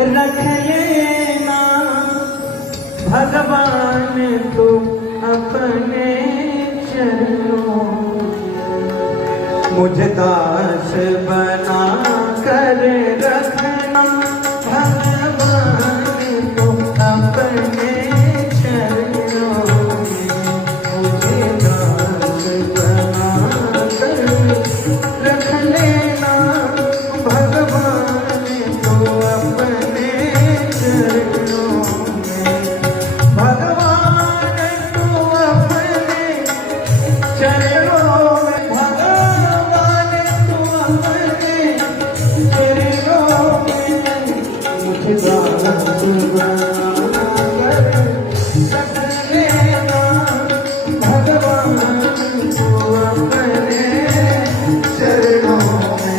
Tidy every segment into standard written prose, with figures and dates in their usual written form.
रख लेना भगवान तू अपने चरणों, मुझे दास बना कर रखना भगवान तू अपने चरणों, मुझे दास बना कर रख लेना भगवान तू अपने चरणों में, भगवान तू अपने चरणों में, भगवान तू अपने चरणों में, मुझे दास बना कर रख लेना भगवान तू अपने चरणों में।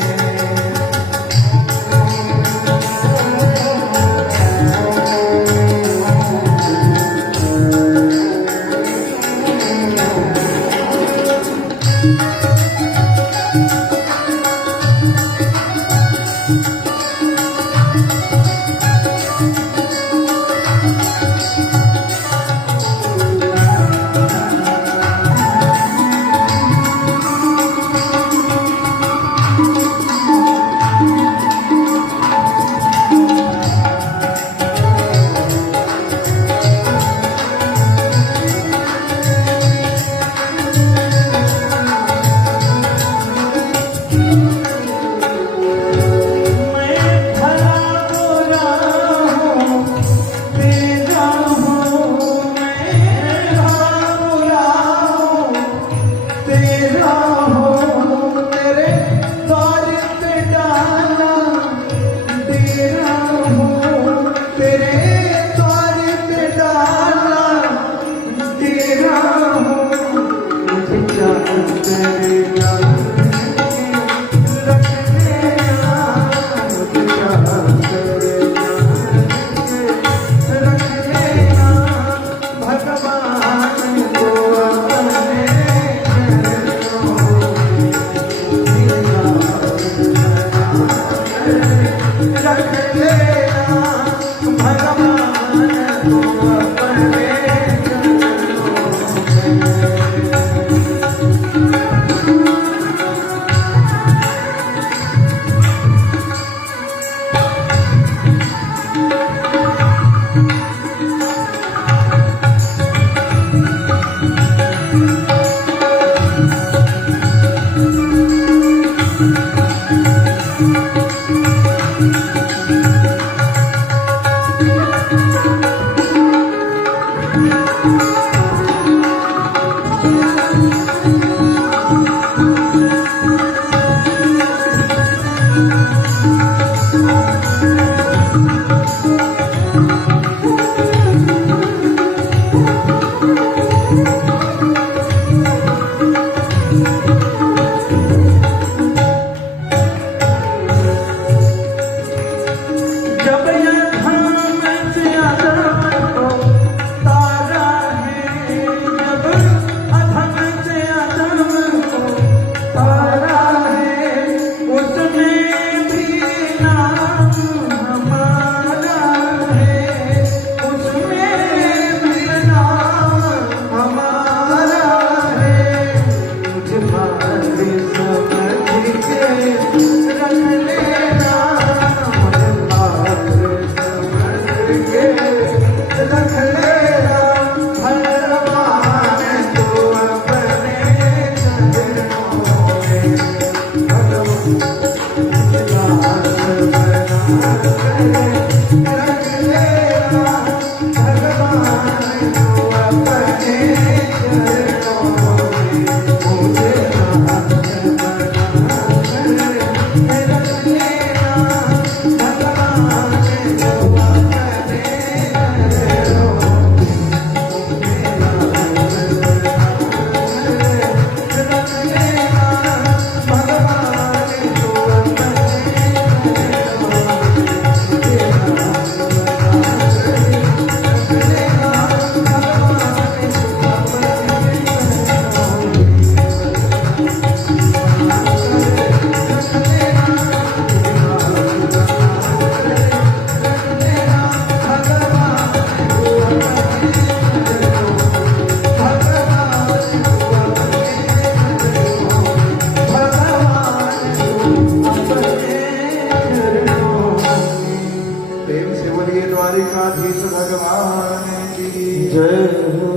द्वारिकाधीश भगवान की जय हो।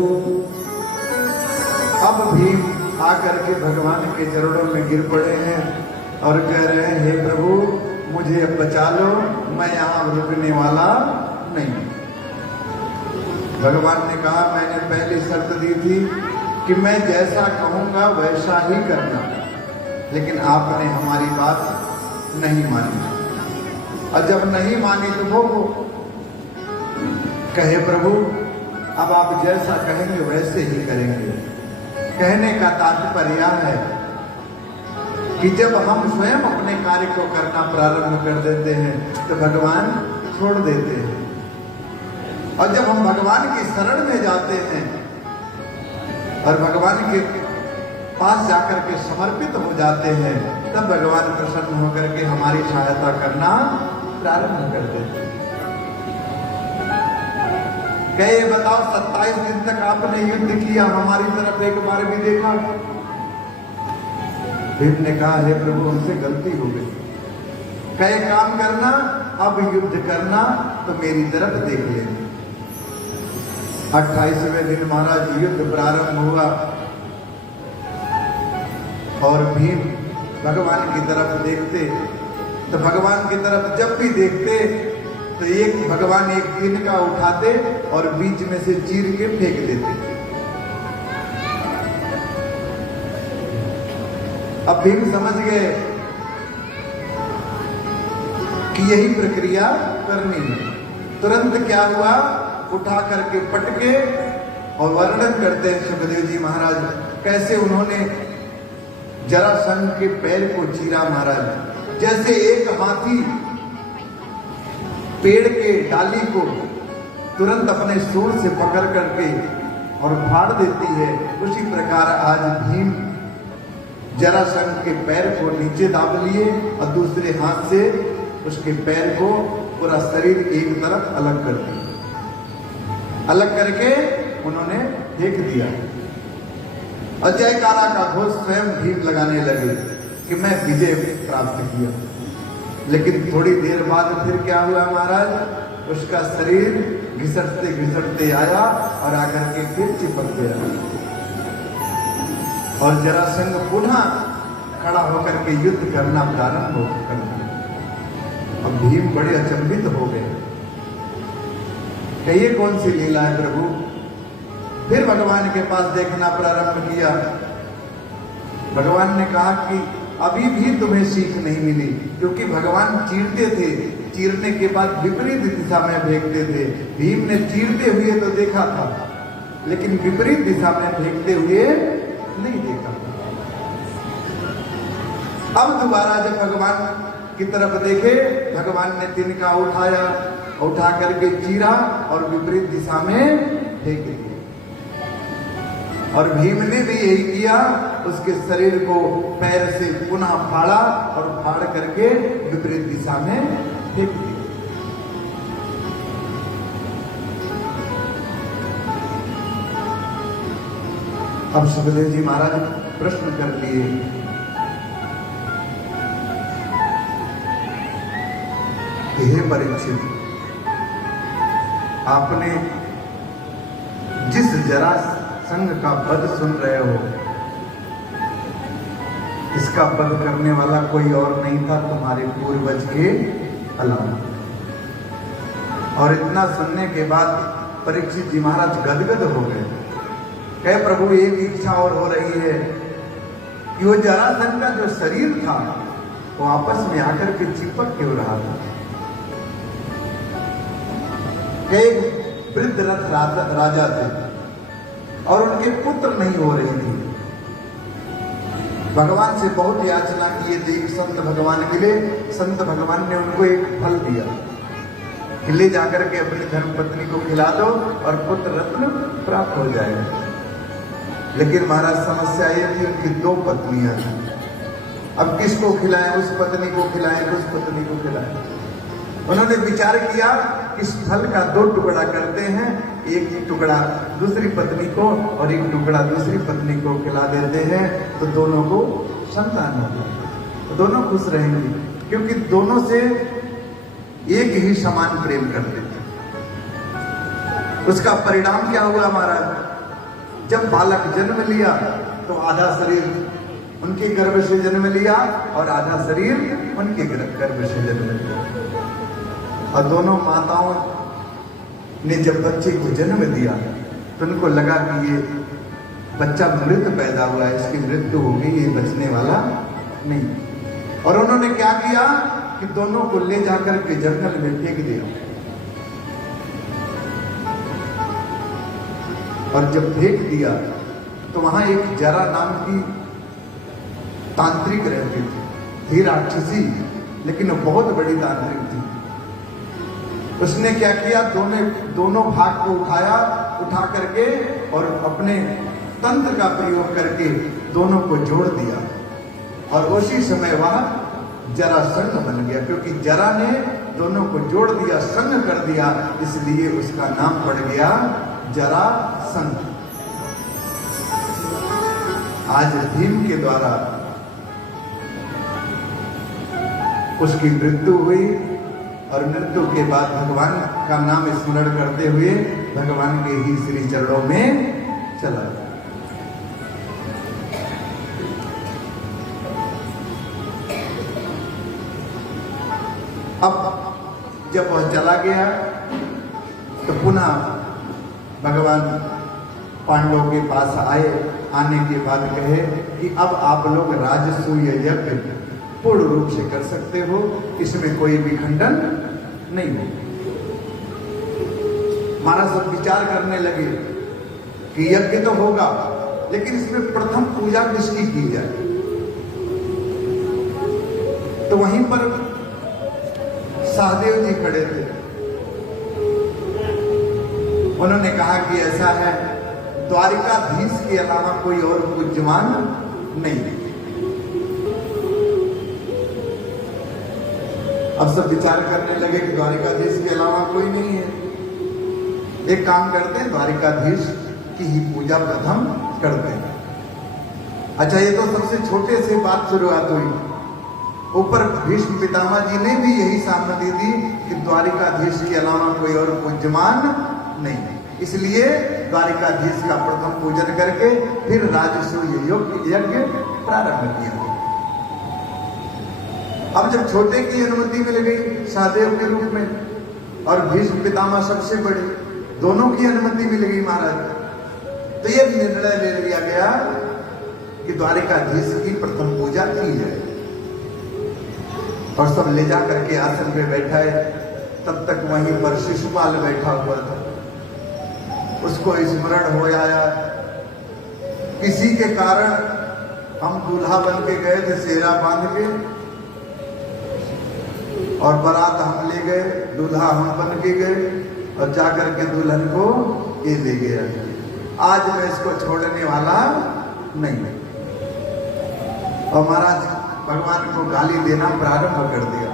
अब भीम आकर के भगवान के चरणों में गिर पड़े हैं और कह रहे हैं, हे प्रभु मुझे अब बचा लो, मैं यहाँ रुकने वाला नहीं। भगवान ने कहा, मैंने पहले शर्त दी थी कि मैं जैसा कहूंगा वैसा ही करना, लेकिन आपने हमारी बात नहीं मानी, और जब नहीं मानी तो भोगो। कहे प्रभु अब आप जैसा कहेंगे वैसे ही करेंगे। कहने का तात्पर्य है कि जब हम स्वयं अपने कार्य को करना प्रारंभ कर देते हैं तो भगवान छोड़ देते हैं, और जब हम भगवान की शरण में जाते हैं और भगवान के पास जाकर के समर्पित हो जाते हैं, तब भगवान प्रसन्न होकर के हमारी सहायता करना प्रारंभ कर देते हैं। कहे बताओ, 27 दिन तक आपने युद्ध किया, हमारी तरफ एक बार भी देखा? भीम ने कहा, हे प्रभु हमसे गलती हो गई। कहे काम करना, अब युद्ध करना तो मेरी तरफ देख लेना। 28वें दिन महाराज युद्ध प्रारंभ हुआ और भीम भगवान की तरफ देखते तो भगवान की तरफ जब भी देखते तो एक भगवान एक तिनका उठाते और बीच में से चीर के फेंक देते। अब भीम समझ गए कि यही प्रक्रिया करनी है। तुरंत क्या हुआ, उठा करके पटके, और वर्णन करते हैं सुखदेव जी महाराज कैसे उन्होंने जरासंध के पैर को चीरा। महाराज जैसे एक हाथी पेड़ के डाली को तुरंत अपने सूंड से पकड़ करके और फाड़ देती है, उसी प्रकार आज भीम जरासंध के पैर को नीचे दाब लिए और दूसरे हाथ से उसके पैर को पूरा शरीर एक तरफ अलग कर दिया। अलग करके उन्होंने फेंक दिया। और जयकारा का घोष स्वयं भीम लगाने लगे कि मैं विजय प्राप्त किया। लेकिन थोड़ी देर बाद फिर क्या हुआ महाराज, उसका शरीर घिसटते घिसटते आया और आकर के फिर चिपक गया, और जरासंध पुनः खड़ा होकर के युद्ध करना प्रारंभ कर दिया। अब भीम बड़े अचंभित हो गए कि ये कौन सी लीला है प्रभु। फिर भगवान के पास देखना प्रारंभ किया। भगवान ने कहा कि अभी भी तुम्हें सीख नहीं मिली, क्योंकि भगवान चीरते थे, चीरने के बाद विपरीत दिशा में फेंकते थे। भीम ने चीरते हुए तो देखा था, लेकिन विपरीत दिशा में फेंकते हुए नहीं देखा। अब दोबारा जब भगवान की तरफ देखे, भगवान ने तिनका उठाया, उठा करके चीरा और विपरीत दिशा में फेंक दिया। और भीम ने भी यही किया, उसके शरीर को पैर से पुनः फाड़ा और फाड़ करके विपरीत दिशा में फेंक दिया। अब सुखदेव जी महाराज प्रश्न कर लिए, हे परीक्षित, आपने जिस जरासंध का वध सुन रहे हो, इसका वध करने वाला कोई और नहीं था तुम्हारे पूर्वज के अलावा। और इतना सुनने के बाद परीक्षित जी महाराज गदगद हो गए। कहे प्रभु एक इच्छा और हो रही है कि वो जरासंध का जो शरीर था वो आपस में आकर के चिपक क्यों रहा था। एक वृद्ध रथ राजा थे और उनके पुत्र नहीं हो रही थी। भगवान से बहुत याचना किए थे, एक संत भगवान मिले। संत भगवान ने उनको एक फल दिया कि ले जाकर के अपनी धर्मपत्नी को खिला दो और पुत्र रत्न प्राप्त हो जाएगा। लेकिन महाराज समस्या ये थी, उनकी 2 पत्नियां थी। अब किसको खिलाएं, उस पत्नी को खिलाएं, उस पत्नी को खिलाएं। उन्होंने विचार किया कि इस फल का 2 टुकड़ा करते हैं, एक टुकड़ा दूसरी पत्नी को और एक टुकड़ा दूसरी पत्नी को खिला देते हैं, तो दोनों को संतान होगा, तो दोनों खुश रहेंगे, क्योंकि दोनों से एक ही समान प्रेम करते थे। उसका परिणाम क्या हुआ महाराज? जब बालक जन्म लिया तो आधा शरीर उनके गर्भ से जन्म लिया और आधा शरीर उनके गर्भ से जन्म लिया। और दोनों माताओं ने जब बच्चे को जन्म दिया तो उनको लगा कि ये बच्चा मृत पैदा हुआ है, इसकी मृत्यु हो गई, ये बचने वाला नहीं। और उन्होंने क्या किया कि दोनों को ले जाकर के जंगल में फेंक दिया। और जब फेंक दिया तो वहां एक जरा नाम की तांत्रिक रहती थी, ही राक्षसी, लेकिन वो बहुत बड़ी तांत्रिक थी। उसने क्या किया, दोनों भाग को उठा करके और अपने तंत्र का प्रयोग करके दोनों को जोड़ दिया। और उसी समय वह जरासंध बन गया, क्योंकि जरा ने दोनों को जोड़ दिया, संग कर दिया, इसलिए उसका नाम पड़ गया जरासंध। आज भीम के द्वारा उसकी मृत्यु हुई और मृत्यु के बाद भगवान का नाम स्मरण करते हुए भगवान के ही श्री चरणों में चला गया। अब जब वह चला गया तो पुनः भगवान पांडवों के पास आए। आने के बाद कहे कि अब आप लोग राजसूय यज्ञ पूर्ण रूप से कर सकते हो, इसमें कोई भी खंडन नहीं हो। महाराज सब विचार करने लगे कि यज्ञ तो होगा, लेकिन इसमें प्रथम पूजा किसकी की जाए। तो वहीं पर सहदेव जी खड़े थे। उन्होंने कहा कि ऐसा है, द्वारिकाधीश के अलावा कोई और पूज्यमान नहीं है। अब सब विचार करने लगे कि द्वारिकाधीश के अलावा कोई नहीं है, एक काम करते हैं, द्वारिकाधीश की ही पूजा प्रथम करते हैं। अच्छा, ये तो सबसे छोटे से बात शुरुआत हुई। ऊपर भीष्म पितामह जी ने भी यही सहमति दी कि द्वारिकाधीश के अलावा कोई और पूज्यमान नहीं है, इसलिए द्वारिकाधीश का प्रथम पूजन करके फिर राजसूय यज्ञ प्रारंभ किया। अब जब छोटे की अनुमति मिल गई सहदेव के रूप में और भीष्म पितामह सबसे बड़े, दोनों की अनुमति मिल गई महाराज, तो यह निर्णय ले लिया गया कि द्वारिकाधीश की प्रथम पूजा की जाए। और सब ले जा करके आसन पे बैठाए। तब तक वहीं पर शिशुपाल बैठा हुआ था। उसको स्मरण हो आया, किसी के कारण हम दूल्हा बन के गए थे सेहरा बांध के, और बारात हम ले गए, दूल्हा हम बन के गए और जाकर के दुल्हन को ये ले गया। आज मैं इसको छोड़ने वाला नहीं। और महाराज भगवान को गाली देना प्रारंभ कर दिया।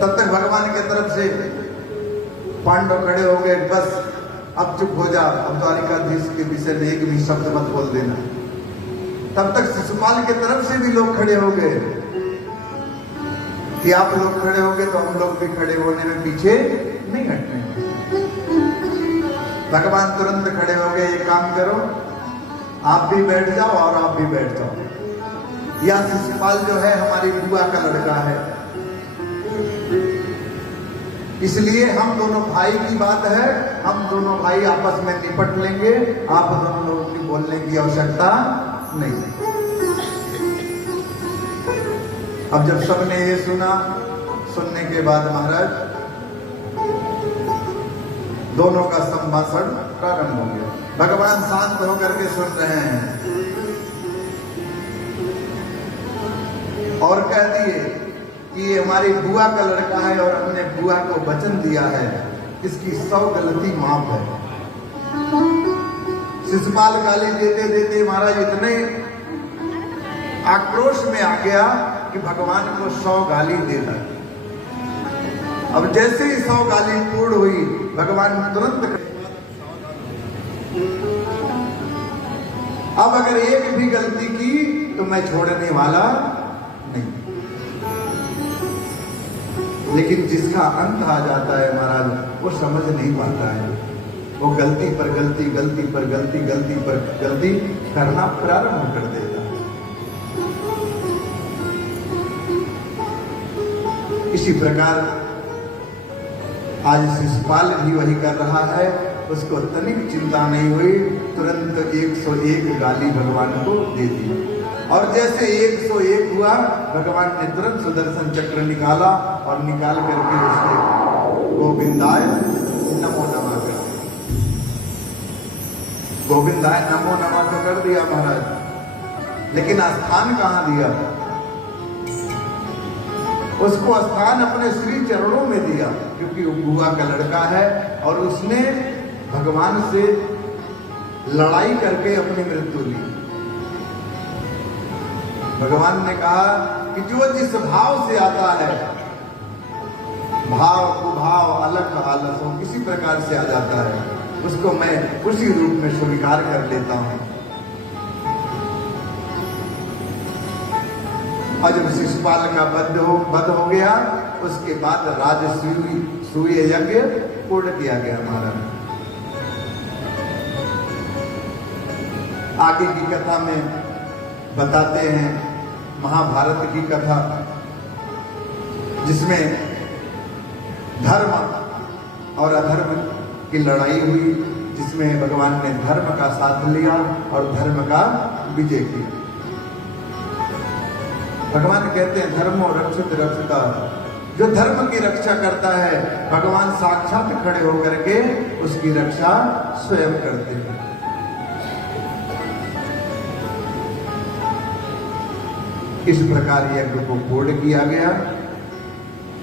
तब तक भगवान की तरफ से पांडव खड़े हो गए, बस अब चुप हो जा, अब द्वारिकाधीश के विषय में एक भी शब्द मत बोल देना। तब तक शिशुपाल की तरफ से भी लोग खड़े हो गए कि आप लोग खड़े हो गए तो हम लोग भी खड़े होने में पीछे नहीं हटने। भगवान तुरंत खड़े हो गए, एक काम करो, आप भी बैठ जाओ और आप भी बैठ जाओ। यह शिशुपाल जो है हमारी बुआ का लड़का है, इसलिए हम दोनों भाई की बात है, हम दोनों भाई आपस में निपट लेंगे, आप दोनों लोगों की बोलने की आवश्यकता नहीं। अब जब सबने ये सुना, सुनने के बाद महाराज दोनों का संभाषण प्रारंभ हो गया। भगवान शांत होकर के सुन रहे हैं और कह दिए कि ये हमारी बुआ का लड़का है और हमने बुआ को वचन दिया है, इसकी 100 गलती माफ है। शिशुपाल गाली देते देते महाराज इतने आक्रोश में आ गया कि भगवान को 100 गाली देना। अब जैसे ही 100 गाली पूर्ण हुई, भगवान तुरंत, अब अगर एक भी गलती की तो मैं छोड़ने वाला नहीं। लेकिन जिसका अंत आ जाता है महाराज, वो समझ नहीं पाता है। वो गलती पर गलती, गलती पर गलती, गलती पर गलती करना प्रारंभ कर देता है। इसी प्रकार आज शिशुपाल भी वही कर रहा है। उसको तनिक चिंता नहीं हुई, तुरंत 101 गाली भगवान को दे दी। और जैसे 101 हुआ, भगवान ने तुरंत सुदर्शन चक्र निकाला और निकाल करके उसने गोविंदाय नमो नमः कर दिया। गोविंदाय नमो नमः तो कर दिया महाराज, लेकिन स्थान कहां दिया? उसको स्थान अपने श्री चरणों में दिया, क्योंकि वो बुआ का लड़का है और उसने भगवान से लड़ाई करके अपनी मृत्यु ली। भगवान ने कहा कि जो जिस भाव से आता है, भाव कुभाव अलग आलस हो किसी प्रकार से आ जाता है, उसको मैं उसी रूप में स्वीकार कर लेता हूं। और जब शिशुपाल का वध हो गया, उसके बाद राजसूय यज्ञ पूर्ण किया गया महाराज। आगे की कथा में बताते हैं महाभारत की कथा, जिसमें धर्म और अधर्म की लड़ाई हुई, जिसमें भगवान ने धर्म का साथ लिया और धर्म का विजय किया। भगवान कहते हैं धर्मो रक्षित रक्षिता, जो धर्म की रक्षा करता है भगवान साक्षात खड़े होकर के उसकी रक्षा स्वयं करते हैं। इस प्रकार यज्ञ को पूर्ण किया गया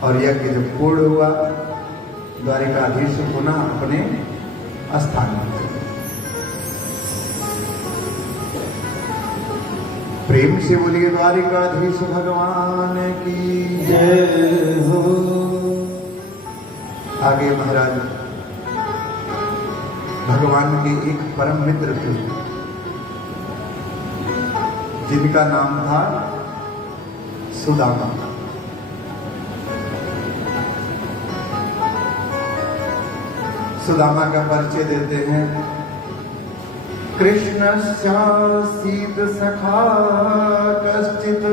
और यज्ञ जब पूर्ण हुआ, द्वारिकाधीश पुनः अपने स्थान पर। प्रेम से बोलिए द्वारिकाधीश भगवान की जय हो। आगे महाराज भगवान के एक परम मित्र थे, जिनका नाम था सुदामा। सुदामा का परिचय देते हैं। कृष्णस्यासीत सखा कश्चित्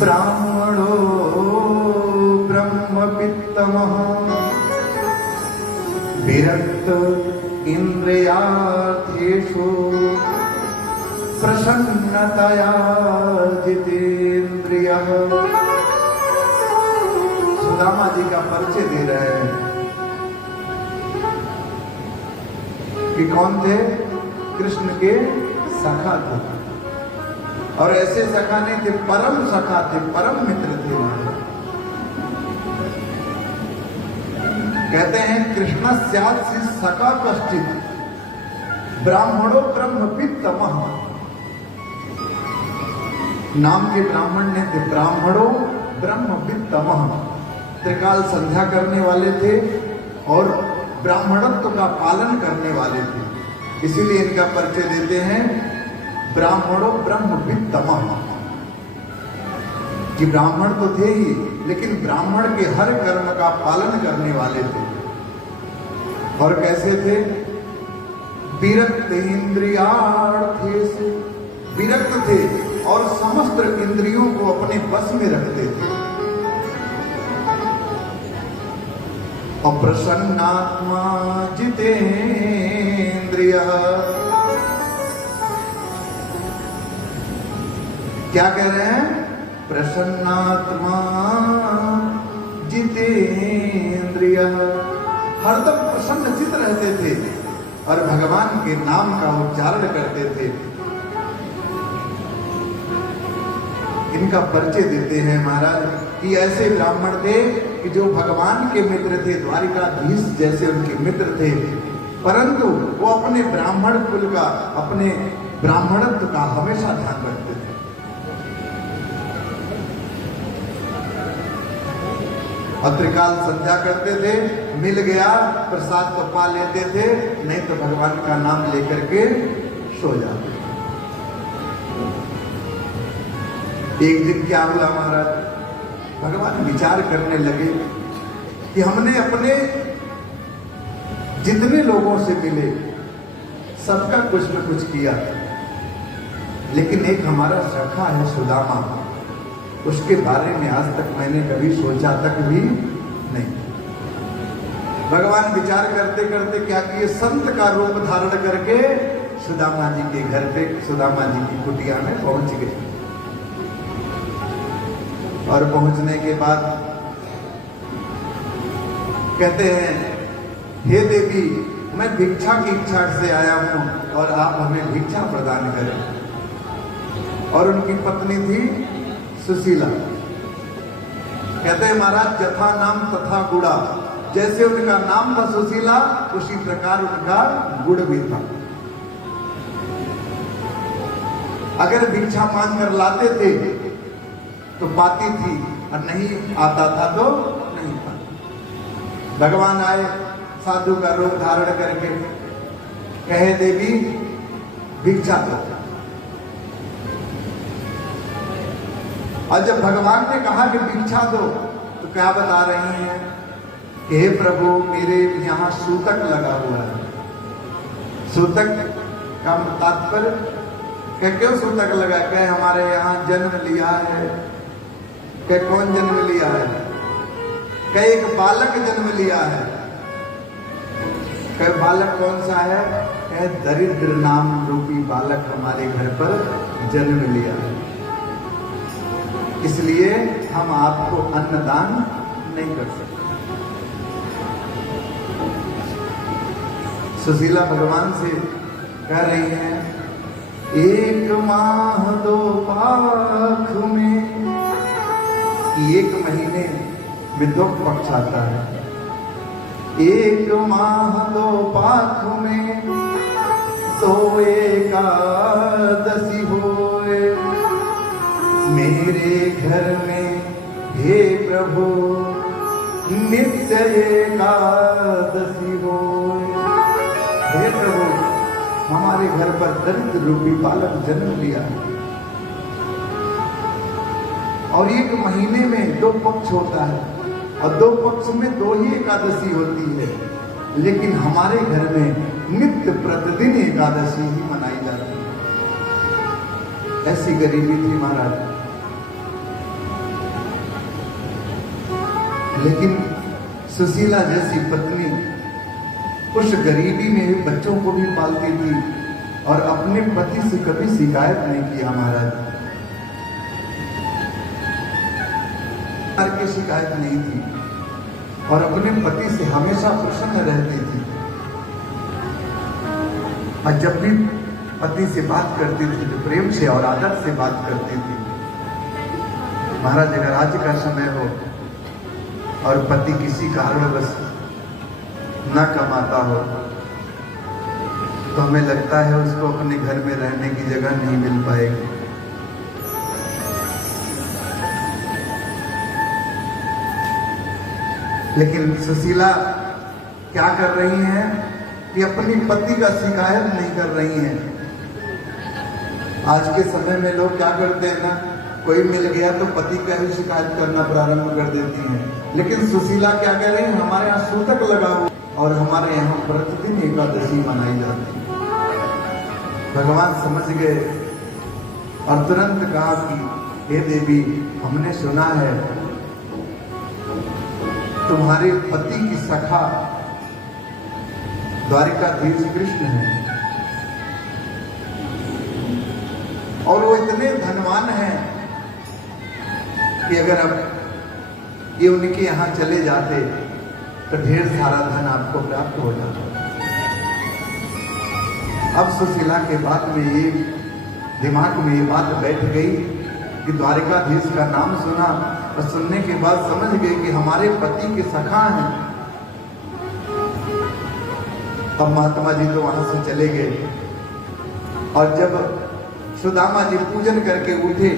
ब्राह्मणो ब्रह्मपित्तमः विरक्त इंद्रियार्थेषु प्रसन्नतया जितेन्द्रियः। सुदामा जी का परिचय दे रहे हैं कि कौन थे? कृष्ण के सखा थे, और ऐसे सखा नहीं थे, परम सखा थे, परम मित्र थे। कहते हैं कृष्णस्यास्य सखा कश्चित् ब्राह्मणो ब्रह्मपित्तमः। नाम के ब्राह्मण ने थे, ब्राह्मणो ब्रह्मपित्तमः, त्रिकाल संध्या करने वाले थे और ब्राह्मणत्व का पालन करने वाले थे। इसीलिए इनका परिचय देते हैं ब्राह्मणो ब्रह्मपित्तमः, कि ब्राह्मण तो थे ही, लेकिन ब्राह्मण के हर कर्म का पालन करने वाले थे। और कैसे थे? विरक्त इंद्रियार्थेषु, विरक्त थे और समस्त इंद्रियों को अपने बस में रखते थे। अप्रसन्नात्मा जितेन्द्रियः। क्या कह रहे हैं? प्रसन्नात्मा जितेन्द्रियः, हरदम प्रसन्न चित्त रहते थे और भगवान के नाम का उच्चारण करते थे। इनका परिचय देते हैं महाराज कि ऐसे ब्राह्मण थे कि जो भगवान के मित्र थे, द्वारिकाधीश जैसे उनके मित्र थे, परंतु वो अपने ब्राह्मण कुल का, अपने ब्राह्मणत्व का हमेशा ध्यान रखते थे। और त्रिकाल संध्या करते थे, मिल गया प्रसाद तो पा लेते थे, नहीं तो भगवान का नाम लेकर के सो जाते। एक दिन क्या हुआ महाराज? भगवान विचार करने लगे कि हमने अपने जितने लोगों से मिले सबका कुछ न कुछ किया, लेकिन एक हमारा सखा है सुदामा, उसके बारे में आज तक मैंने कभी सोचा तक भी नहीं। भगवान विचार करते करते क्या किए, संत का रूप धारण करके सुदामा जी के घर पे, सुदामा जी की कुटिया में पहुंच गए। और पहुंचने के बाद कहते हैं, हे देवी, मैं भिक्षा की इच्छा से आया हूं और आप हमें भिक्षा प्रदान करें। और उनकी पत्नी थी सुशीला। कहते हैं, महाराज जथा नाम तथा गुड़ा, जैसे उनका नाम था सुशीला, उसी प्रकार उनका गुड़ भी था। अगर भिक्षा मांग कर लाते थे तो पाती थी, और नहीं आता था तो नहीं था। भगवान आए साधु का रूप धारण करके, कहे देवी भिक्षा दो। और जब भगवान ने कहा कि भिक्षा दो, तो क्या बता रही हैं कि हे प्रभु, मेरे यहाँ सूतक लगा हुआ है। सूतक का तात्पर्य, क्या क्यों सूतक लगा? क्या हमारे यहाँ जन्म लिया है? क्या कौन जन्म लिया है? क्या एक बालक जन्म लिया है? क्या बालक कौन सा है? क्या दरिद्र नाम रूपी बालक हमारे घर पर जन्म लिया है, इसलिए हम आपको अन्नदान नहीं कर सकते। सुशीला भगवान से कह रही हैं, एक माह दो पाख में, एक महीने में दो पक्ष आता है। एक माह दो पाख में तो एकादशी होए, मेरे घर में हे प्रभु नित्य एकादशी होए। हे प्रभु, हमारे घर पर दरिद्र रूपी बालक जन्म लिया है, और एक महीने में दो पक्ष होता है, और दो पक्ष में दो ही एकादशी होती है, लेकिन हमारे घर में नित्य प्रतिदिन एकादशी ही मनाई जाती है। ऐसी गरीबी थी महाराज। लेकिन सुशीला जैसी पत्नी उस गरीबी में बच्चों को भी पालती थी, और अपने पति से कभी शिकायत नहीं किया महाराज। की शिकायत नहीं थी, और अपने पति से हमेशा प्रसन्न रहती थी। और जब भी पति से बात करती थी तो प्रेम से और आदर से बात करती थी। महाराज, अगर आज का समय हो और पति किसी कारणवश न कमाता हो, तो हमें लगता है उसको अपने घर में रहने की जगह नहीं मिल पाएगी। लेकिन सुशीला क्या कर रही हैं कि अपनी पति का शिकायत नहीं कर रही हैं। आज के समय में लोग क्या करते हैं ना, कोई मिल गया तो पति का ही शिकायत करना प्रारंभ कर देती हैं। लेकिन सुशीला क्या कह रही है, हमारे यहाँ सूतक लगा हुआ और हमारे यहाँ प्रतिदिन एकादशी मनाई जाती है। भगवान समझ गए और तुरंत कहा कि हे देवी, हमने सुना है तुम्हारे पति की सखा द्वारिकाधीश कृष्ण है, और वो इतने धनवान हैं कि अगर अब ये उनके यहां चले जाते तो ढेर सारा धन आपको प्राप्त हो जाता। अब सुशीला के बाद में ये दिमाग में ये बात बैठ गई कि द्वारिकाधीश का नाम सुना, और सुनने के बाद समझ गए कि हमारे पति के सखा हैं। अब महात्मा जी तो वहां से चले गए, और जब सुदामा जी पूजन करके उठे,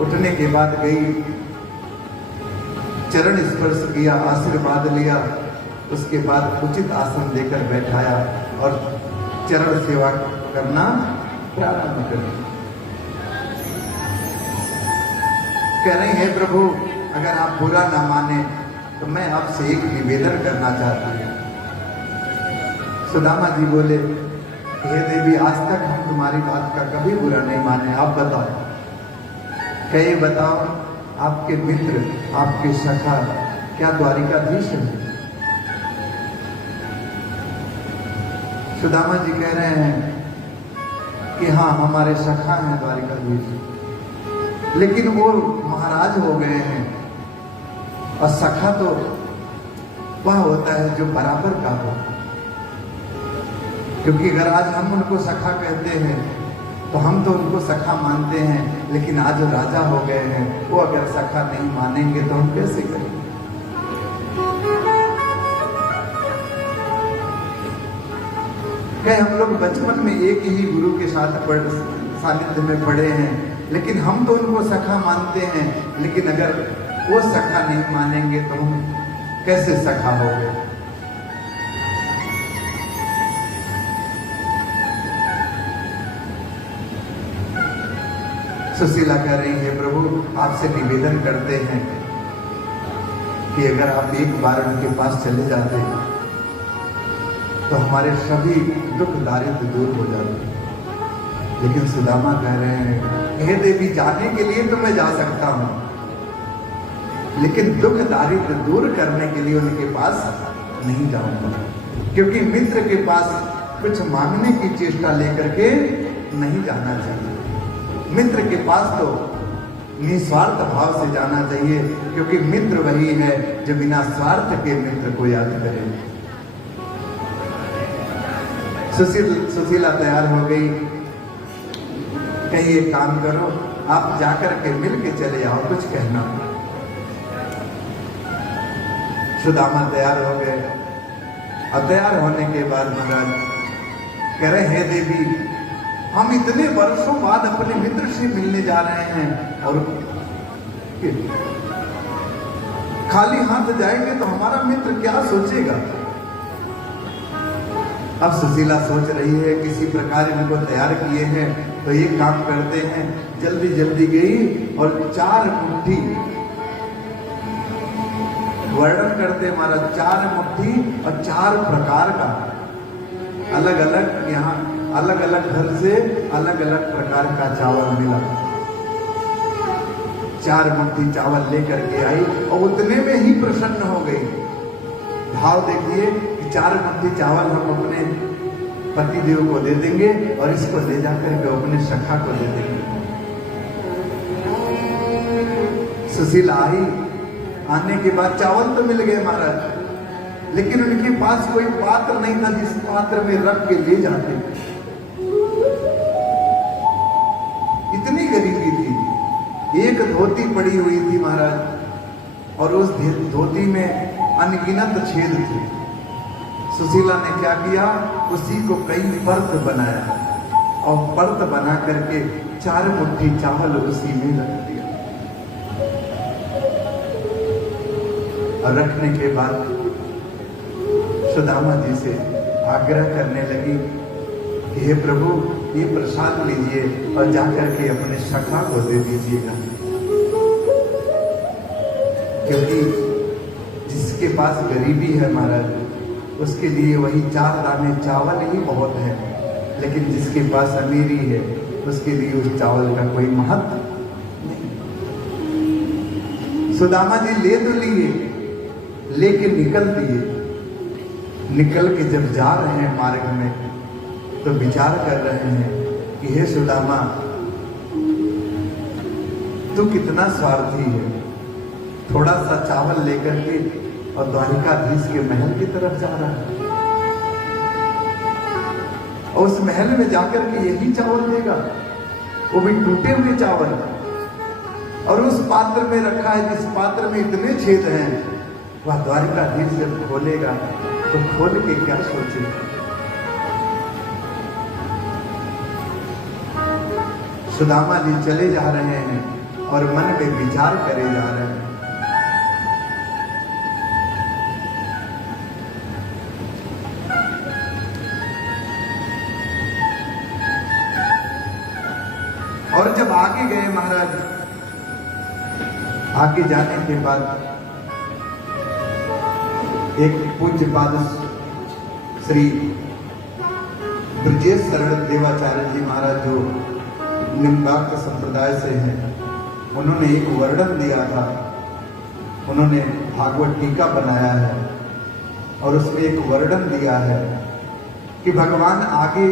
उठने के बाद गई, चरण स्पर्श किया, आशीर्वाद लिया, उसके बाद उचित आसन देकर बैठाया और चरण सेवा करना प्रारंभ कर दिया। कह रहे हैं, प्रभु अगर आप बुरा ना माने तो मैं आपसे एक निवेदन करना चाहती हूँ। सुदामा जी बोले, हे देवी, आज तक हम तुम्हारी बात का कभी बुरा नहीं माने, आप बताओ। कहे बताओ, आपके मित्र, आपके सखा क्या द्वारिकाधीश है? सुदामा जी कह रहे हैं कि हाँ, हमारे सखा हैं द्वारिकाधीश, लेकिन वो महाराज हो गए हैं। और सखा तो वह होता है जो बराबर का हो, क्योंकि अगर आज हम उनको सखा कहते हैं तो हम तो उनको सखा मानते हैं, लेकिन आज जो राजा हो गए हैं वो अगर सखा नहीं मानेंगे तो हम कैसे करेंगे? हम लोग बचपन में एक ही गुरु के साथ सानिध्य में पढ़े हैं, लेकिन हम तो उनको सखा मानते हैं, लेकिन अगर वो सखा नहीं मानेंगे तो हम कैसे सखा होंगे? सुशीला कह रही है, प्रभु आपसे निवेदन करते हैं कि अगर आप एक बार उनके पास चले जाते हैं तो हमारे सभी दुख दारिद्र दूर हो जाते। लेकिन सुदामा कह रहे हैं, हे देवी, जाने के लिए तो मैं जा सकता हूं, लेकिन दुख दारिद्र दूर करने के लिए उनके पास नहीं जाऊंगा, क्योंकि मित्र के पास कुछ मांगने की चेष्टा लेकर के नहीं जाना चाहिए। मित्र के पास तो निस्वार्थ भाव से जाना चाहिए, क्योंकि मित्र वही है जो बिना स्वार्थ के मित्र को याद करे। सुशीला तैयार हो गई, कहीं एक काम करो, आप जाकर के मिल के चले आओ, कुछ कहना। सुदामा तैयार हो गए। अब तैयार होने के बाद महाराज कह रहे, हे देवी, हम इतने वर्षों बाद अपने मित्र से मिलने जा रहे हैं और खाली हाथ जाएंगे तो हमारा मित्र क्या सोचेगा? अब सुशीला सोच रही है, किसी प्रकार इनको तैयार किए हैं तो ये काम करते हैं। जल्दी जल्दी गई और 4 मुट्ठी, वर्णन करते हमारा 4 मुट्ठी और 4 प्रकार का, अलग अलग, यहाँ अलग अलग घर से अलग अलग प्रकार का चावल मिला। 4 मुट्ठी चावल लेकर के आई और उतने में ही प्रसन्न हो गई। भाव देखिए कि 4 मुट्ठी चावल हम अपने पति देव को दे देंगे और इसको ले जाकर के अपने सखा को दे देंगे। सुशीला आई, आने के बाद चावल तो मिल गए महाराज, लेकिन उनके पास कोई पात्र नहीं था जिस पात्र में रख के ले जाते। इतनी गरीबी थी। एक धोती पड़ी हुई थी महाराज, और उस धोती में अनगिनत छेद थे। सुशीला ने क्या किया, उसी को कई परत बनाया और परत बना करके 4 मुट्ठी चावल उसी में रख दिया। और रखने के बाद सुदामा जी से आग्रह करने लगी कि हे प्रभु, ये प्रसाद लीजिए और जाकर के अपने सखा को दे दीजिएगा, क्योंकि जिसके पास गरीबी है महाराज, उसके लिए वही 4 दाने चावल ही बहुत है, लेकिन जिसके पास अमीरी है उसके लिए उस चावल का कोई महत्व नहीं। सुदामा जी ले तो लिए, लेकिन निकल दिए। निकल के जब जा रहे हैं मार्ग में तो विचार कर रहे हैं कि हे सुदामा, तू कितना स्वार्थी है, थोड़ा सा चावल लेकर के और द्वारिकाधीश के महल की तरफ जा रहा है, और उस महल में जाकर के यही चावल लेगा, वो भी टूटे हुए चावल, और उस पात्र में रखा है जिस पात्र में इतने छेद हैं, वह द्वारिकाधीश जब खोलेगा तो खोल के क्या सोचेगा? सुदामा जी चले जा रहे हैं और मन में विचार करे जा रहे हैं। और जब आगे गए महाराज आगे जाने के बाद एक पूज्य पाद श्री ब्रजेश शरण देवाचार्य जी महाराज जो निम्बार्क संप्रदाय से हैं, उन्होंने एक वर्णन दिया था। उन्होंने भागवत टीका बनाया है और उसमें एक वर्णन दिया है कि भगवान आगे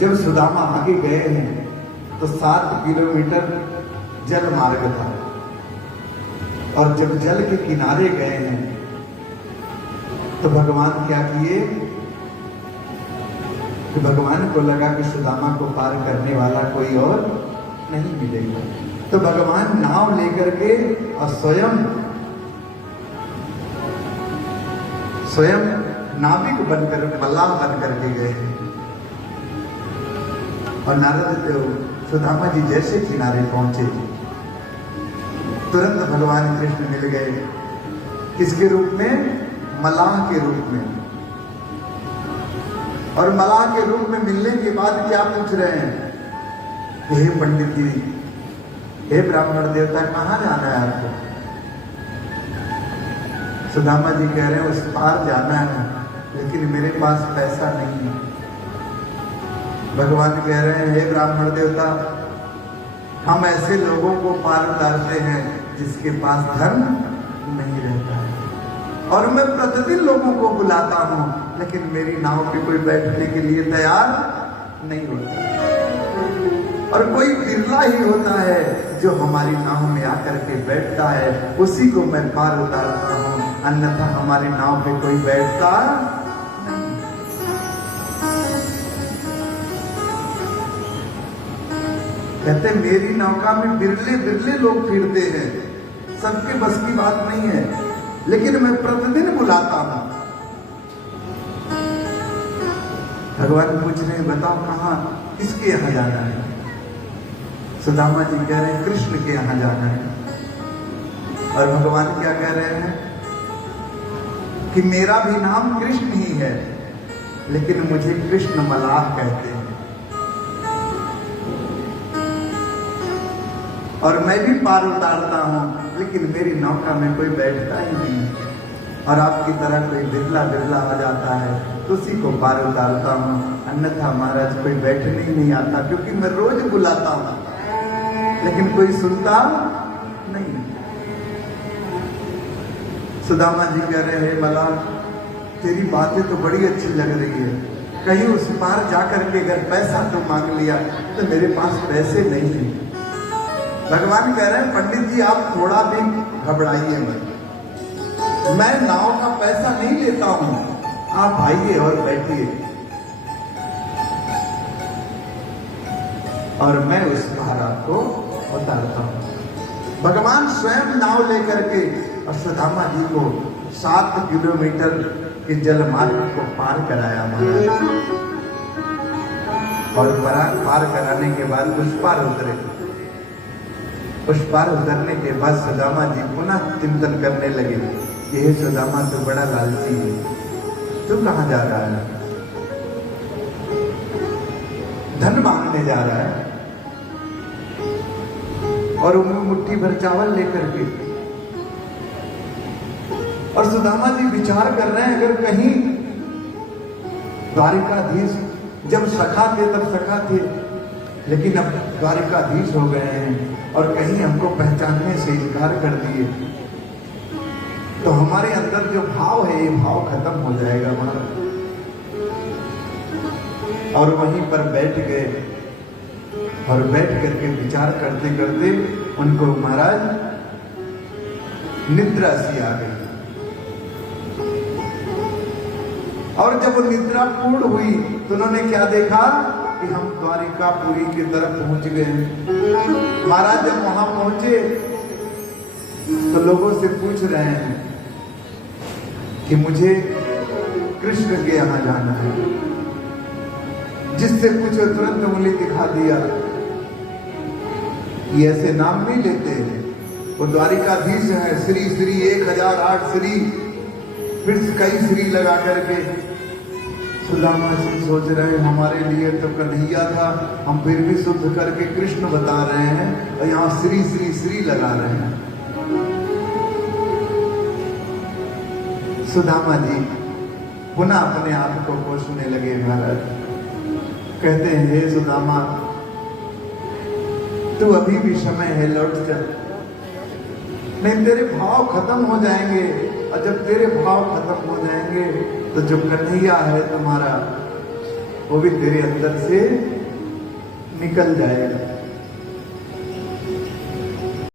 जब सुदामा आगे गए हैं तो 7 किलोमीटर जल मार्ग था और जब जल के किनारे गए हैं तो भगवान क्या किए कि भगवान को लगा कि सुदामा को पार करने वाला कोई और नहीं मिलेगा, तो भगवान नाव लेकर के और स्वयं नाविक बनकर मल्लाह बनकर के गए और नारद देव सुदामा जी जैसे किनारे पहुंचे तुरंत भगवान कृष्ण मिल गए। किसके रूप में? मल्लाह के रूप में। और मल्लाह के रूप में मिलने के बाद क्या पूछ रहे हैं? हे पंडित जी, हे ब्राह्मण देवता, कहां जाना है आपको? सुदामा जी कह रहे हैं उस पार जाना है, लेकिन मेरे पास पैसा नहीं है। भगवान कह रहे हैं हे ब्राह्मण देवता, हम ऐसे लोगों को पार उतारते हैं जिसके पास धन नहीं रहता है, और मैं प्रतिदिन लोगों को बुलाता हूं, लेकिन मेरी नाव पे कोई बैठने के लिए तैयार नहीं होता, और कोई बिरला ही होता है जो हमारी नाव में आकर के बैठता है, उसी को मैं पार उतारता हूं, अन्यथा हमारी नाव पे कोई बैठता नहीं। कहते मेरी नौका में बिरले बिरले लोग फिरते हैं, सबके बस की बात नहीं है, लेकिन मैं प्रतिदिन बुलाता हूं। भगवान पूछ रहे हैं बताओ कहां, किसके यहां जाना है? सुदामा जी कह रहे हैं कृष्ण के यहां जाना है। और भगवान क्या कह रहे हैं कि मेरा भी नाम कृष्ण ही है, लेकिन मुझे कृष्ण मल्लाह कहते हैं, और मैं भी पार उतारता हूं, लेकिन मेरी नौका में कोई बैठता ही नहीं है, और आपकी तरह कोई बिरला बिरला आ जाता है तो उसी को पार उतारता हूं, अन्यथा महाराज कोई बैठने ही नहीं आता, क्योंकि मैं रोज बुलाता हूं लेकिन कोई सुनता नहीं। सुदामा जी कह रहे हैं मल्लाह, तेरी बातें तो बड़ी अच्छी लग रही है, कहीं उस पार जाकर के अगर पैसा तो मांग लिया तो मेरे पास पैसे नहीं है। भगवान कह रहे हैं पंडित जी आप थोड़ा भी घबराइए मत, मैं नाव का पैसा नहीं लेता हूं, आप आइए और बैठिए और मैं उस पार आपको उतारता हूं। भगवान स्वयं नाव लेकर के और सुदामा जी को 7 किलोमीटर के जलमार्ग को पार कराया महाराज, और पार कराने के बाद उस पार उतरे। उस पार उतरने के बाद सुदामा जी पुनः चिंतन करने लगे, ये सुदामा तो बड़ा लालची है, तू कहां जा रहा है? धन मांगने जा रहा है, और उनमें मुट्ठी भर चावल लेकर के। और सुदामा जी विचार कर रहे हैं अगर कहीं द्वारिकाधीश, जब सखा थे तब सखा थे, लेकिन अब द्वारिकाधीश हो गए हैं और कहीं हमको पहचानने से इनकार कर दिए तो हमारे अंदर जो भाव है ये भाव खत्म हो जाएगा महाराज। और वहीं पर बैठ गए, और बैठ करके विचार करते करते उनको महाराज निद्रा सी आ गई, और जब वो निद्रा पूर्ण हुई तो उन्होंने क्या देखा कि हम द्वारिकापुरी की तरफ पहुंच गए। महाराज जब वहां पहुंचे तो लोगों से पूछ रहे हैं कि मुझे कृष्ण के यहां जाना है, जिससे पूछो तुरंत उंगली दिखा दिया। ये ऐसे नाम नहीं लेते हैं, वो द्वारिकाधीश है, श्री श्री 1008 श्री, फिर कई श्री लगा करके। सुदामा जी सोच रहे हैं हमारे लिए तो कन्हैया था, हम फिर भी शुद्ध करके कृष्ण बता रहे हैं, और यहाँ श्री श्री श्री लगा रहे हैं। सुदामा जी पुनः अपने आप को कोसने लगे। महाराज कहते हैं, हे सुदामा, तू अभी भी समय है, लौट जा, नहीं तेरे भाव खत्म हो जाएंगे। और जब तेरे भाव खत्म हो जाएंगे तो जो कन्हैया है तुम्हारा, वो भी तेरे अंदर से निकल जाएगा।